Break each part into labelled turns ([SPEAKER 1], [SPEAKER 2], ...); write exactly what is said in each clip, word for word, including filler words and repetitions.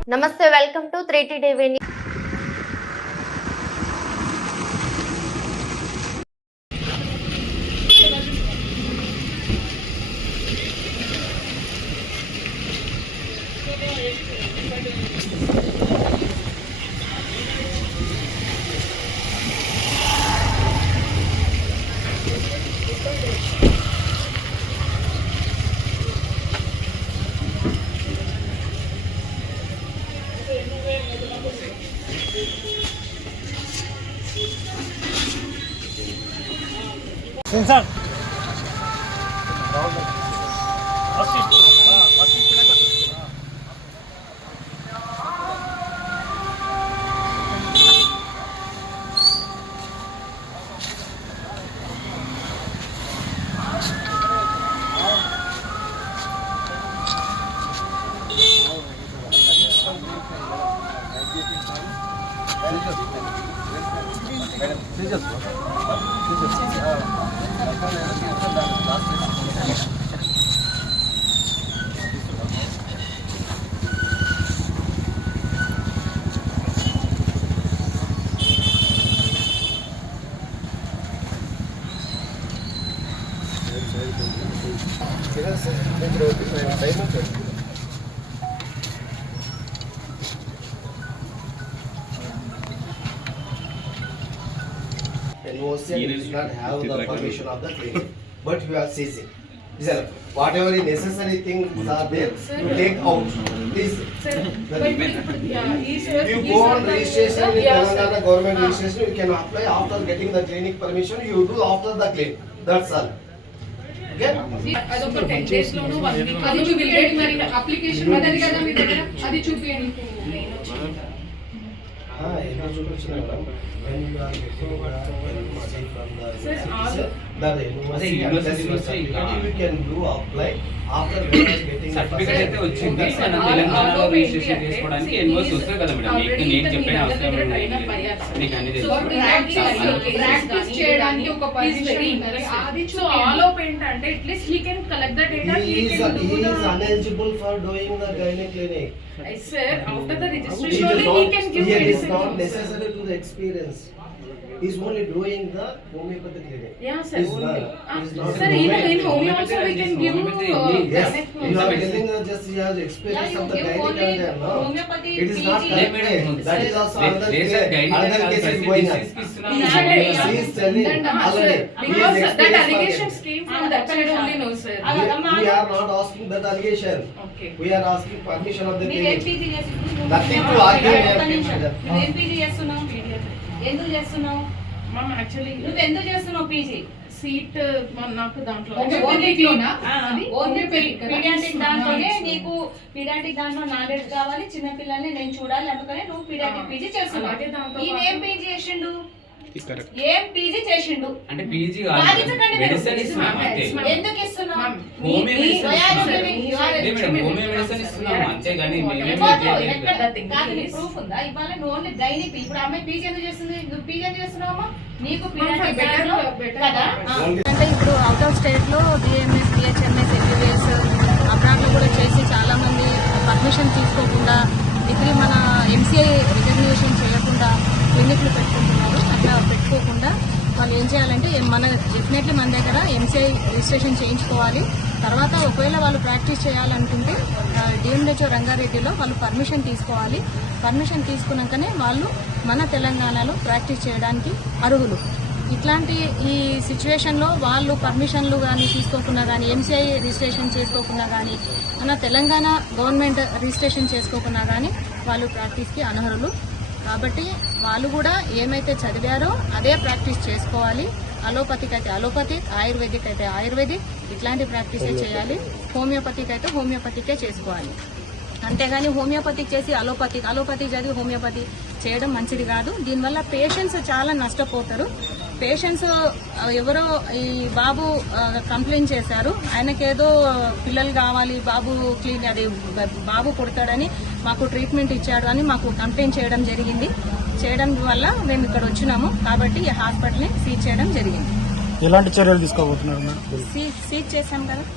[SPEAKER 1] నమస్తే, welcome to three T TV.
[SPEAKER 2] Sensor.
[SPEAKER 3] N O C does not have the permission of the clinic, but you are seizing. Sir, whatever necessary things are there, you take out. Please.
[SPEAKER 4] Sir, but yeah, he's
[SPEAKER 3] If you go on registration with Telangana government registration, you can apply after getting the clinic permission. You do after the claim. That's all. Okay?
[SPEAKER 4] అదొక ten days లోను one week అది చూపియండి. మరి application అదది కదా మీ దగ్గర, అది చూపియండి.
[SPEAKER 3] Ah, ఎందుకు చూపించినా madam? When you are getting the from the
[SPEAKER 4] Sir, all
[SPEAKER 3] the university you can do apply after getting
[SPEAKER 5] certificate అయితే వచ్చింది. మనం తెలంగాణలో రిజిస్ట్రేషన్ చేసుకోవడానికి ఎన్ఓసి వస్తుంది కదా మేడం. మీకు నేను చెప్పిన అవసరం మీకు అన్ని
[SPEAKER 4] ప్రాక్టీస్ చేయడానికి ఒక పర్మిషన్ ఉంటది. అది సో ఆల్ ఆఫ్ ఏంటంటే at least he can collect the data.
[SPEAKER 3] He is he is uneligible for doing the gynae clinic.
[SPEAKER 4] Sir, after the registration only he can give
[SPEAKER 3] it is
[SPEAKER 4] medicine.
[SPEAKER 3] not necessary to the experience. He is only doing the homeopathic clinic.
[SPEAKER 4] Yeah, sir.
[SPEAKER 3] Is
[SPEAKER 4] Only.
[SPEAKER 3] the-
[SPEAKER 4] Uh,
[SPEAKER 3] is not
[SPEAKER 4] sir,
[SPEAKER 3] the
[SPEAKER 4] even in
[SPEAKER 3] homeopathic.
[SPEAKER 4] home also we can give. Uh,
[SPEAKER 3] Yes,
[SPEAKER 4] connect-
[SPEAKER 3] you are telling us just he has experience
[SPEAKER 6] Yeah,
[SPEAKER 3] of
[SPEAKER 6] you
[SPEAKER 3] the
[SPEAKER 6] give
[SPEAKER 3] gynae
[SPEAKER 6] only
[SPEAKER 3] clinic, no?
[SPEAKER 6] homeopathy,
[SPEAKER 3] It is not
[SPEAKER 6] P G.
[SPEAKER 3] correct.
[SPEAKER 5] Madam,
[SPEAKER 3] That is also another
[SPEAKER 5] There is
[SPEAKER 3] case.
[SPEAKER 5] a gynae
[SPEAKER 3] Another
[SPEAKER 5] clinic
[SPEAKER 3] case is
[SPEAKER 5] also
[SPEAKER 3] going on.
[SPEAKER 5] disease ఇస్తున్నాం.
[SPEAKER 3] She is telling
[SPEAKER 4] Then, uh,
[SPEAKER 3] already.
[SPEAKER 4] sir,
[SPEAKER 3] He is
[SPEAKER 4] because that
[SPEAKER 3] experienced for
[SPEAKER 4] allegations
[SPEAKER 3] that.
[SPEAKER 4] came from that side only, no sir.
[SPEAKER 3] We, we are not asking that allegation.
[SPEAKER 4] Okay.
[SPEAKER 3] We are asking permission of the
[SPEAKER 6] మీరు
[SPEAKER 3] clinic.
[SPEAKER 6] MPG చేస్తున్నావు.
[SPEAKER 3] Nothing to argue
[SPEAKER 6] ఒక్క
[SPEAKER 3] here.
[SPEAKER 6] నిమిషం. నువ్వు MPG చేస్తున్నావు. ఎందుకు చేస్తున్నావు?
[SPEAKER 4] Ma'am, actually,
[SPEAKER 6] నువ్వు ఎందుకు చేస్తున్నావు పీజీ?
[SPEAKER 4] సీట్ నాకు దాంట్లో
[SPEAKER 6] ఓన్లీ
[SPEAKER 4] ఓన్లీ
[SPEAKER 6] పీడియాట్రిక్ దాంట్లోనే నీకు పీడియాట్రిక్ దాంట్లో నాలెడ్జ్ కావాలి, చిన్న పిల్లల్ని నేను చూడాలి, అందుకనే నువ్వు పీడియాట్రిక్ పీజీ చేస్తున్నావు.
[SPEAKER 4] అలాగే దాంతో
[SPEAKER 6] ఈయన ఏం పీజీ చేసిండు? ఏం పీజీ చేసిండు?
[SPEAKER 5] అంటే పీజీ
[SPEAKER 6] బాధించకండి మీరు.
[SPEAKER 5] మెడిసిన్ ఇస్తున్నాం అంతే.
[SPEAKER 6] ఎందుకు ఇస్తున్నావు?
[SPEAKER 4] Ma'am,
[SPEAKER 5] హోమియో
[SPEAKER 6] నీ-
[SPEAKER 5] మెడిసిన్
[SPEAKER 6] why are you
[SPEAKER 5] ఇస్తున్నాం.
[SPEAKER 6] giving- you are-
[SPEAKER 5] అదే మేడం హోమియో మెడిసిన్ ఇస్తున్నాం అంతే కానీ మేమేం
[SPEAKER 6] ఇవ్వద్దు.
[SPEAKER 5] చేయలేదు.
[SPEAKER 6] ఎక్కడ కాదు, నీ ప్రూఫ్ ఉందా? ఇవాళ నువ్వు ఓన్లీ గైని పీ- ఇప్పుడు అమ్మాయి పీజీ ఎందుకు చేస్తుంది? నువ్వు పీజీ ఎందుకు చేస్తున్నావమ్మా? నీకు పీడియాట్రిక్
[SPEAKER 4] better-
[SPEAKER 6] దాంట్లో
[SPEAKER 4] better-
[SPEAKER 6] కదా? ఆ.
[SPEAKER 7] అంటే ఇప్పుడు అవుట్ ఆఫ్ స్టేట్లో బిఎంఎస్ బిహెచ్ఎంఎస్ ఎంబీబీఎస్ అబ్రాడ్లో కూడా చేసి చాలామంది పర్మిషన్ తీసుకోకుండా డిగ్రీ మన ఎంసీఐ రికగ్నిషన్ చేయకుండా క్లినిక్లు పెట్టుకుంటున్నారు. అట్లా పెట్టుకోకుండా వాళ్ళు ఏం చేయాలంటే మన డెఫినెట్లీ మన దగ్గర ఎంసీఐ రిజిస్ట్రేషన్ చేయించుకోవాలి. తర్వాత ఒకవేళ వాళ్ళు ప్రాక్టీస్ చేయాలనుకుంటే డిఎంహెచ్ఓ రంగారెడ్డిలో వాళ్ళు పర్మిషన్ తీసుకోవాలి. పర్మిషన్ తీసుకున్నాకనే వాళ్ళు మన తెలంగాణలో ప్రాక్టీస్ చేయడానికి అర్హులు. ఇట్లాంటి ఈ సిచ్యువేషన్లో వాళ్ళు పర్మిషన్లు కానీ తీసుకోకున్నా కానీ ఎంసీఐ రిజిస్ట్రేషన్ చేసుకోకున్నా కానీ మన తెలంగాణ గవర్నమెంట్ రిజిస్ట్రేషన్ చేసుకోకున్నా కానీ వాళ్ళు ప్రాక్టీస్కి అనర్హులు. కాబట్టి వాళ్ళు కూడా ఏమైతే చదివారో అదే ప్రాక్టీస్ చేసుకోవాలి. అలోపతిక్ అయితే అలోపతిక్, ఆయుర్వేదిక్ అయితే ఆయుర్వేదిక్, ఇట్లాంటి ప్రాక్టీసే చేయాలి. హోమియోపతిక్ అయితే హోమియోపతికే చేసుకోవాలి. అంతేగాని హోమియోపతిక్ చేసి అలోపతిక్ అలోపతిక్ చదివి హోమియోపతి చేయడం మంచిది కాదు. దీనివల్ల పేషెంట్స్ చాలా నష్టపోతారు. పేషెంట్స్ ఎవరో ఈ బాబు కంప్లైంట్ చేశారు, ఆయనకేదో పిల్లలు కావాలి, బాబు క్లీన్ అది బాబు పుడతాడని మాకు ట్రీట్మెంట్ ఇచ్చాడు అని మాకు కంప్లైంట్ చేయడం జరిగింది. చేయడం వల్ల మేము ఇక్కడ వచ్చినాము. కాబట్టి ఈ హాస్పిటల్ని సీజ్ చేయడం జరిగింది.
[SPEAKER 2] ఎలాంటి చర్యలు తీసుకోబోతున్నారు?
[SPEAKER 7] సీజ్ సీజ్ చేశాం కదా.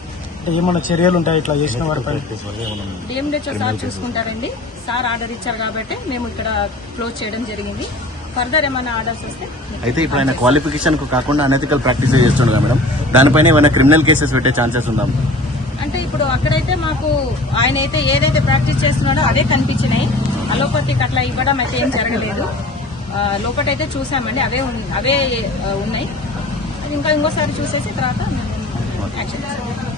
[SPEAKER 2] అంటే ఏమైనా చర్యలు ఉంటాయి ఇట్లా చేసిన వారిపై?
[SPEAKER 7] డిఎండిహెచ్ఓ సార్ చూసుకుంటారండి. సార్ ఆర్డర్ ఇచ్చారు కాబట్టి మేము ఇక్కడ క్లోజ్ చేయడం జరిగింది. ఫర్దర్ ఏమైనా ఆర్డర్స్ వస్తే
[SPEAKER 8] అయితే ఇప్పుడు ఆయన క్వాలిఫికేషన్ కు కాకుండా అనెథికల్ ప్రాక్టీస్ చేస్తుండగా మేడం, దానిపైన ఏమైనా క్రిమినల్ కేసెస్ పెట్టే ఛాన్సెస్ ఉందా?
[SPEAKER 7] అంటే ఇప్పుడు అక్కడైతే మాకు ఆయన అయితే ఏదైతే ప్రాక్టీస్ చేస్తున్నాడో అదే కనిపించినాయి. అలోపతికి అట్లా ఇవ్వడం అయితే ఏం జరగలేదు. ఆ, లోపటైతే చూసామండి, అవే ఉన్- అవే ఆ, ఉన్నాయి. అది ఇంకా ఇంకోసారి చూసేసి తర్వాత మేము యాక్షన్ చేస్తాం.